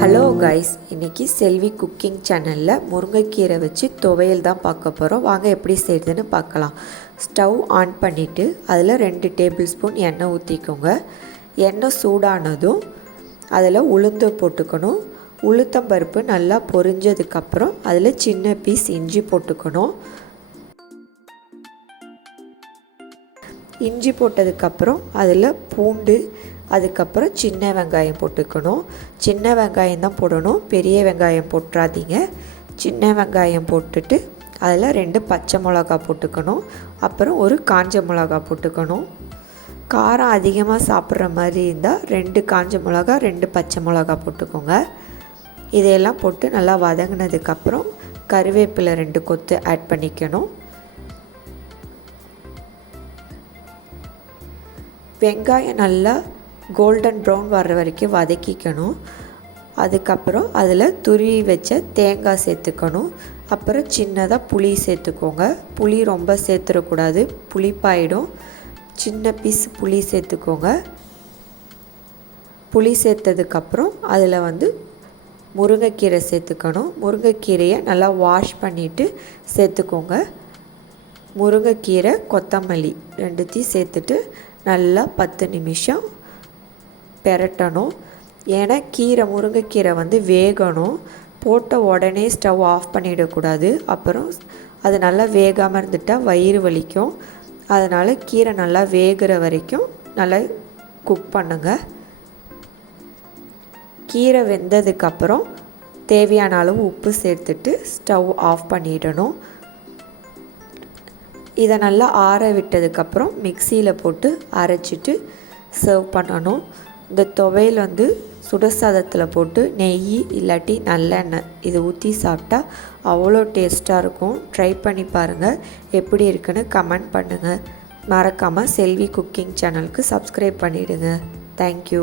Hello guys இன்னைக்கு செல்வி cooking சேனலில் முருங்கைக்கீரை வச்சு துவையல் தான் பார்க்க போகிறோம் வாங்க எப்படி செய்யுதுன்னு பார்க்கலாம். ஸ்டவ் ஆன் பண்ணிவிட்டு அதில் ரெண்டு டேபிள் ஸ்பூன் எண்ணெய் ஊற்றிக்கோங்க எண்ணெய் சூடானதும் அதில் உளுந்து போட்டுக்கணும். உளுத்தம்பருப்பு நல்லா பொரிஞ்சதுக்கப்புறம் அதில் சின்ன பீஸ் இஞ்சி போட்டுக்கணும். இஞ்சி போட்டதுக்கப்புறம் அதில் பூண்டு அதுக்கப்புறம் சின்ன வெங்காயம் போட்டுக்கணும். சின்ன வெங்காயம் தான் போடணும். பெரிய வெங்காயம் போட்டுறாதீங்க. சின்ன வெங்காயம் போட்டுட்டு அதில் ரெண்டு பச்சை மிளகா போட்டுக்கணும். அப்புறம் ஒரு காஞ்ச மிளகா போட்டுக்கணும். காரம் அதிகமாக சாப்பிட்ற மாதிரி இருந்தால் ரெண்டு காஞ்ச மிளகா ரெண்டு பச்சை மிளகா போட்டுக்கோங்க. இதையெல்லாம் போட்டு நல்லா வதங்கினதுக்கப்புறம் கருவேப்பிலை ரெண்டு கொத்து ஆட் பண்ணிக்கணும். வெங்காயம் நல்லா கோல்டன் ப்ரௌன் வர்ற வரைக்கும் வதக்கிக்கணும். அதுக்கப்புறம் அதில் துருவி வச்ச தேங்காய் சேர்த்துக்கணும். அப்புறம் சின்னதாக புளி சேர்த்துக்கோங்க. புளி ரொம்ப சேர்த்துடக்கூடாது. புளிப்பாயிடும். சின்ன பீஸ் புளி சேர்த்துக்கோங்க. புளி சேர்த்ததுக்கப்புறம் அதில் வந்து முருங்கைக்கீரை சேர்த்துக்கணும். முருங்கைக்கீரையை நல்லா வாஷ் பண்ணிவிட்டு சேர்த்துக்கோங்க. முருங்கைக்கீரை கொத்தமல்லி ரெண்டுத்தையும் சேர்த்துட்டு நல்லா பத்து நிமிஷம் பெரட்டணும். ஏன்னா கீரை முருங்கைக்கீரை வந்து வேகணும். போட்ட உடனே ஸ்டவ் ஆஃப் பண்ணிடக்கூடாது. அப்புறம் அது நல்லா வேகாமல் இருந்துட்டால் வயிறு வலிக்கும். அதனால் கீரை நல்லா வேகிற வரைக்கும் நல்லா குக் பண்ணுங்கள் கீரை வெந்ததுக்கப்புறம் தேவையான அளவு உப்பு சேர்த்துட்டு ஸ்டவ் ஆஃப் பண்ணிடணும். இதை நல்லா ஆற விட்டதுக்கப்புறம் மிக்சியில் போட்டு அரைச்சிட்டு சர்வ் பண்ணணும். இந்த துவையல் வந்து சுடசாதத்தில் போட்டு நெய் இல்லாட்டி நல்லெண்ணெய் இது ஊற்றி சாப்பிட்டா அவ்வளோ டேஸ்ட்டாக இருக்கும். ட்ரை பண்ணி பாருங்கள் எப்படி இருக்குன்னு கமெண்ட் பண்ணுங்கள் மறக்காமல் செல்வி குக்கிங் சேனலுக்கு சப்ஸ்கிரைப் பண்ணிவிடுங்க தேங்க்யூ